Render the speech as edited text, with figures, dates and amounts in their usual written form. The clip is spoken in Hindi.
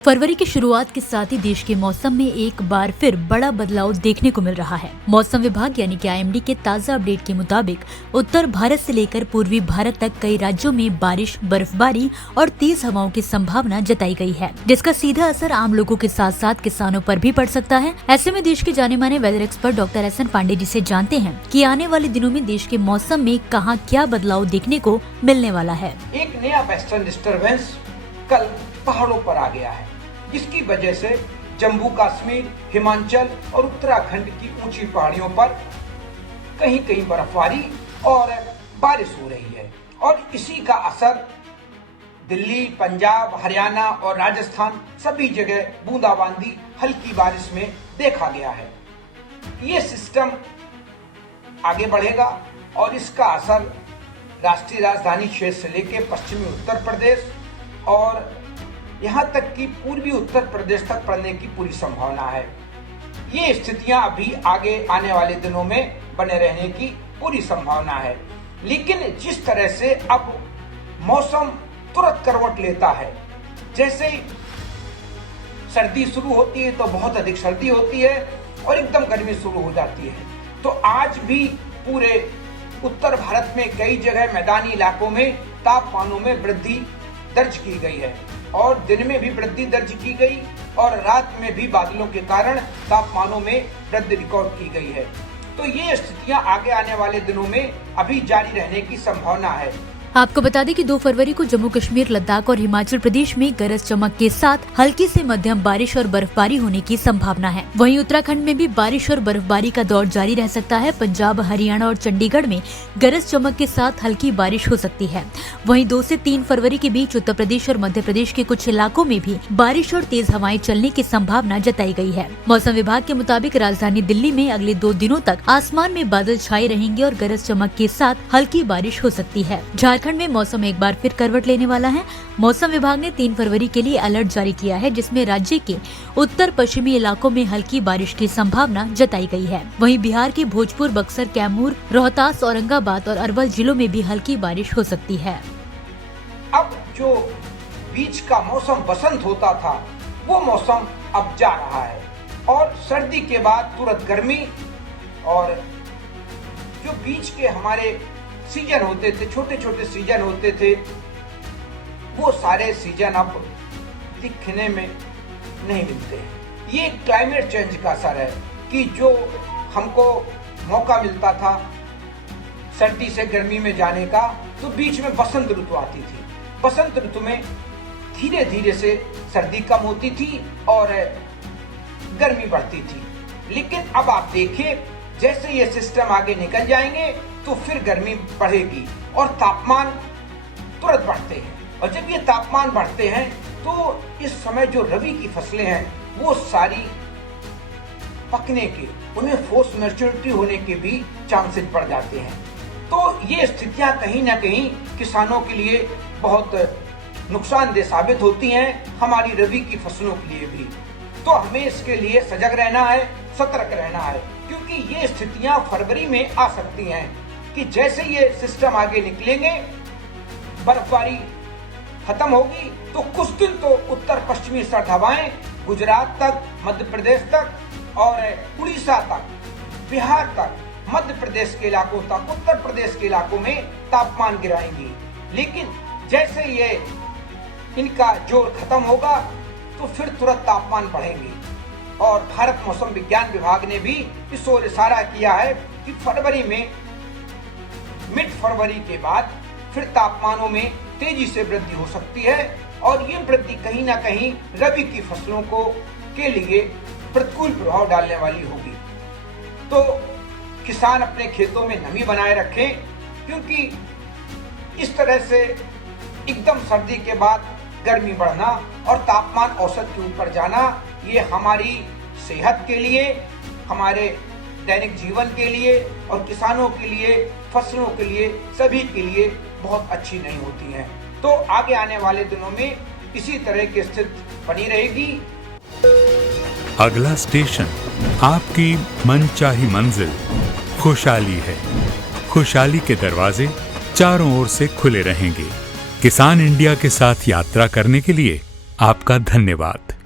फरवरी की शुरुआत के साथ ही देश के मौसम में एक बार फिर बड़ा बदलाव देखने को मिल रहा है। मौसम विभाग यानी कि आईएमडी के ताज़ा अपडेट के मुताबिक उत्तर भारत से लेकर पूर्वी भारत तक कई राज्यों में बारिश, बर्फबारी और तेज हवाओं की संभावना जताई गई है, जिसका सीधा असर आम लोगों के साथ साथ किसानों पर भी पड़ सकता है। ऐसे में देश के जाने माने weather expert doctor S N Pandey ji से जानते हैं कि आने वाले दिनों में देश के मौसम में कहाँ क्या बदलाव देखने को मिलने वाला है। एक नया वेस्टर्न डिस्टर्बेंस कल पहाड़ों पर आ गया है, जिसकी वजह से जम्मू कश्मीर, हिमाचल और उत्तराखंड की ऊंची पहाड़ियों पर कहीं कहीं बर्फबारी और बारिश हो रही है और इसी का असर दिल्ली, पंजाब, हरियाणा और राजस्थान सभी जगह बूंदाबांदी, हल्की बारिश में देखा गया है। ये सिस्टम आगे बढ़ेगा और इसका असर राष्ट्रीय राजधानी क्षेत्र से लेकर पश्चिमी उत्तर प्रदेश और यहाँ तक कि पूर्वी उत्तर प्रदेश तक पड़ने की पूरी संभावना है। ये स्थितियां अभी आगे आने वाले दिनों में बने रहने की पूरी संभावना है, लेकिन जिस तरह से अब मौसम तुरंत करवट लेता है, जैसे सर्दी शुरू होती है तो बहुत अधिक सर्दी होती है और एकदम गर्मी शुरू हो जाती है। तो आज भी पूरे उत्तर भारत में कई जगह मैदानी इलाकों में तापमानों में वृद्धि दर्ज की गई है और दिन में भी वृद्धि दर्ज की गई और रात में भी बादलों के कारण तापमानों में वृद्धि रिकॉर्ड की गई है। तो ये स्थितियां आगे आने वाले दिनों में अभी जारी रहने की संभावना है। आपको बता दें कि 2 फरवरी को जम्मू कश्मीर, लद्दाख और हिमाचल प्रदेश में गरज चमक के साथ हल्की से मध्यम बारिश और बर्फबारी होने की संभावना है। वहीं उत्तराखंड में भी बारिश और बर्फबारी का दौर जारी रह सकता है। पंजाब, हरियाणा और चंडीगढ़ में गरज चमक के साथ हल्की बारिश हो सकती है। वहीं 2 से 3 फरवरी के बीच उत्तर प्रदेश और मध्य प्रदेश के कुछ इलाकों में भी बारिश और तेज हवाएं चलने की संभावना जताई गई है। मौसम विभाग के मुताबिक राजधानी दिल्ली में अगले 2 दिनों तक आसमान में बादल छाए रहेंगे और गरज चमक के साथ हल्की बारिश हो सकती है। झारखंड में मौसम एक बार फिर करवट लेने वाला है। मौसम विभाग ने 3 फरवरी के लिए अलर्ट जारी किया है, जिसमें राज्य के उत्तर पश्चिमी इलाकों में हल्की बारिश की संभावना जताई गई है। वहीं बिहार के भोजपुर, बक्सर, कैमूर, रोहतास, औरंगाबाद और अरवल जिलों में भी हल्की बारिश हो सकती है। अब जो बीच का मौसम बसंत होता था, वो मौसम अब जा रहा है और सर्दी के बाद तुरंत गर्मी और जो बीच के हमारे सीजन होते थे, छोटे छोटे सीजन होते थे, वो सारे सीजन अब दिखने में नहीं मिलते हैं। ये क्लाइमेट चेंज का असर है कि जो हमको मौका मिलता था सर्दी से गर्मी में जाने का, तो बीच में बसंत ऋतु आती थी। बसंत ऋतु में धीरे धीरे से सर्दी कम होती थी और गर्मी बढ़ती थी, लेकिन अब आप देखिए जैसे ये सिस्टम आगे निकल जाएंगे तो फिर गर्मी बढ़ेगी और तापमान तुरंत बढ़ते हैं। और जब ये तापमान बढ़ते हैं तो इस समय जो रबी की फसलें हैं वो सारी पकने के, उन्हें फोर्स मैच्योरिटी होने के भी चांसेस बढ़ जाते हैं। तो ये स्थितियां कहीं ना कहीं किसानों के लिए बहुत नुकसानदेह साबित होती हैं, हमारी रबी की फसलों के लिए भी। तो हमें इसके लिए सजग रहना है, सतर्क रहना है, क्योंकि ये स्थितियां फरवरी में आ सकती हैं कि जैसे ये सिस्टम आगे निकलेंगे, बर्फबारी खत्म होगी तो कुछ दिन तो उत्तर पश्चिमी सर्द हवाएं गुजरात तक, मध्य प्रदेश तक और उड़ीसा तक, बिहार तक, मध्य प्रदेश के इलाकों तक, उत्तर प्रदेश के इलाकों में तापमान गिराएंगी। लेकिन जैसे ये इनका जोर खत्म होगा तो फिर तुरंत तापमान बढ़ेंगे और भारत मौसम विज्ञान विभाग ने भी इस ओर इशारा किया है कि फरवरी में, मिड फरवरी के बाद फिर तापमानों में तेजी से वृद्धि हो सकती है और ये वृद्धि कहीं ना कहीं रबी की फसलों को के लिए प्रतिकूल प्रभाव डालने वाली होगी। तो किसान अपने खेतों में नमी बनाए रखें, क्योंकि इस तरह से एकदम सर्दी के बाद गर्मी बढ़ना और तापमान औसत के ऊपर जाना, ये हमारी सेहत के लिए, हमारे दैनिक जीवन के लिए और किसानों के लिए, फसलों के लिए, सभी के लिए बहुत अच्छी नहीं होती हैं। तो आगे आने वाले दिनों में इसी तरह की स्थिति बनी रहेगी। अगला स्टेशन आपकी मनचाही मंजिल खुशहाली है। खुशहाली के दरवाजे चारों ओर से खुले रहेंगे। किसान इंडिया के साथ यात्रा करने के लिए आपका धन्यवाद।